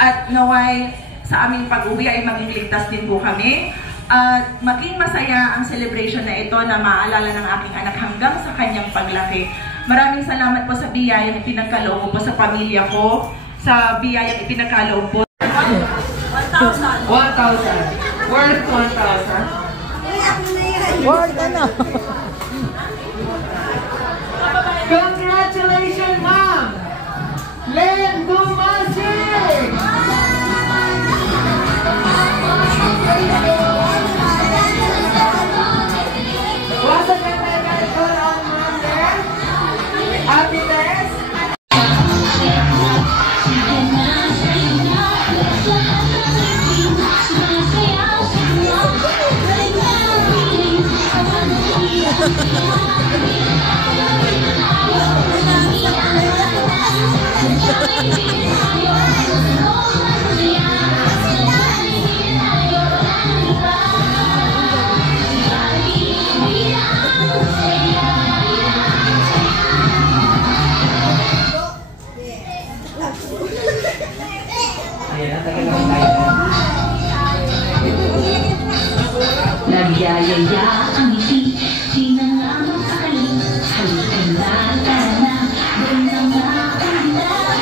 At naway sa aming pag-uwi ay maging ligtas din po kami. At maging masaya ang celebration na ito na maalala ng aking anak hanggang sa kanyang paglaki. Maraming salamat po sa biyayang ipinagkaloob po sa pamilya ko, sa biyayang ipinagkaloob po. 1,000. 1,000. Worth 1,000. Worth ano? Congratulations, Ma'am! Len Dumasig! What's the congratulations on Ma'am Len? Happiness? Nagyayaya ang ngiti, di na nga makakalim. Halika na, tara na, doon na nga ang lahat.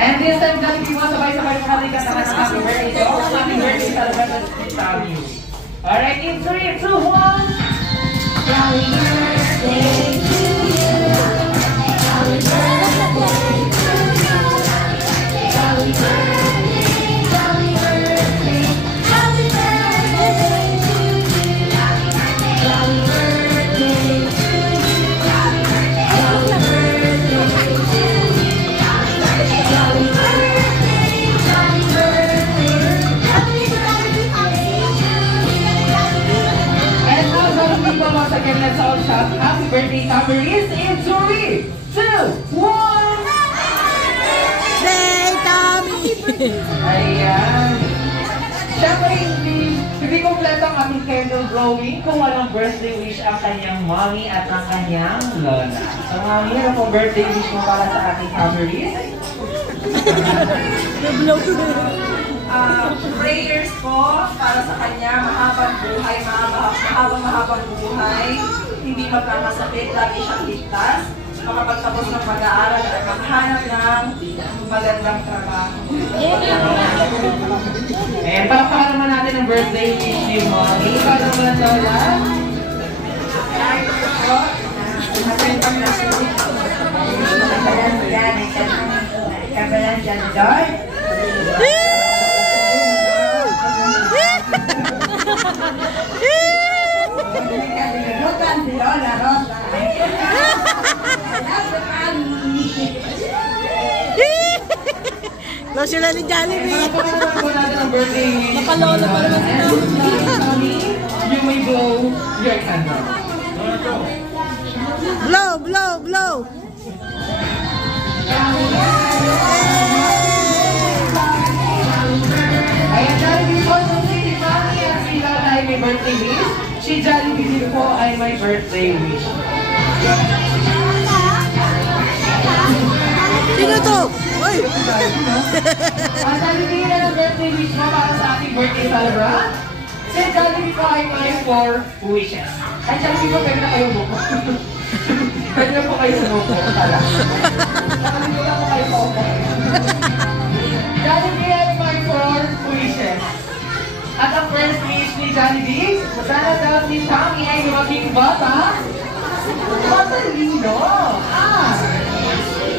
And this time, dahil di mo sabay-sabay sa halika sa happy birthday. So, happy birthday talaga sa Tami. Alright, in 3, 2, 1. Happy birthday to you. Happy birthday. Happy birthday, happy birthday, happy birthday to you. Happy birthday to you. Happy birthday to you. Happy birthday, happy birthday. And now, some people once again, let's all shout happy birthday, Tamiris, in 3, 2, 1. Ayan. Siyempre, hindi kompleto ang aming candle blowing kung walang birthday wish ang kanyang mommy at ang kanyang lola. So, mommy, ano pong birthday wish mo para sa ating Tamiris? Prayers ko para sa kanya, mahabang buhay, mahabang buhay, hindi magkakasakit, lagi siyang ligtas, makapagtapos ng pag-aaral at maghanap ng magandang trabaho. Ayan, palakpakan naman natin ang birthday wish ni mommy. Para naman, lola? Magandang nasulit. Kabalan dyan, Lord. Bukan si Lola Rosa. Lo sila ni Jollibee. Napalola pa naman si you may blow your candle. Blow, blow, blow. Ayan, Jollibee po, si Mami at si Lola ay may birthday wish. Si Jollibee din po ay may birthday wish. Sino to? Uy! Ang Jollibee na ng birthday wish mo para sa ating birthday celebrant. Si Jollibee po ay may 4 wishes. Ay, Jollibee po, pwede na kayo buko. Pwede na po kayo buko. Nakalimutan po kayo po. Jollibee ay may 4 wishes. At ang first wish ni Jollibee, sana daw si Tommy ay maging bata. Matalino.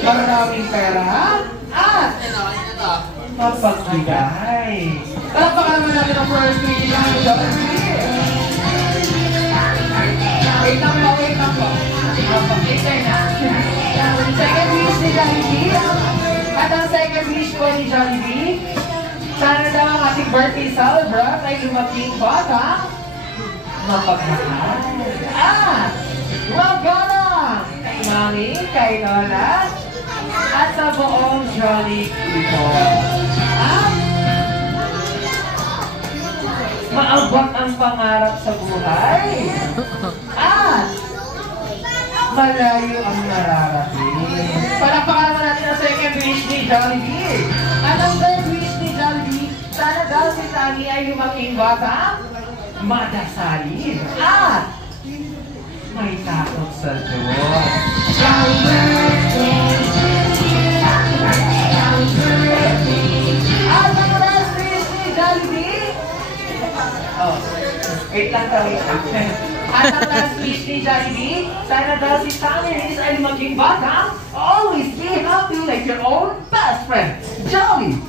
Maraming pera. At mapagbigay. Palakpakan naman natin ang first wish ni Jollibee. Wait lang po, wait lang po. Later na. Second wish ni Jollibee. At ang second wish po ni Jollibee, sana daw ang ating birthday celebrant ay lumaking bata, mapagmahal. Magalang kay Mami, kay Lola, at sa buong Jolly people. Maabot ang pangarap sa buhay. At malayo ang nararating. Palakpakan naman natin ang second wish ni Jollibee. At ang third wish ni Jollibee, sana daw si Tani ay lumaking bata, madasalin, at may takot sa Diyos. Happy birthday to you. Happy birthday. At ang last wish ni Jollibee. Oh, wait lang. At ang last wish ni Jollibee, sana daw si Tani Riz ay maging bata, always be happy like your own best friend, Jollibee!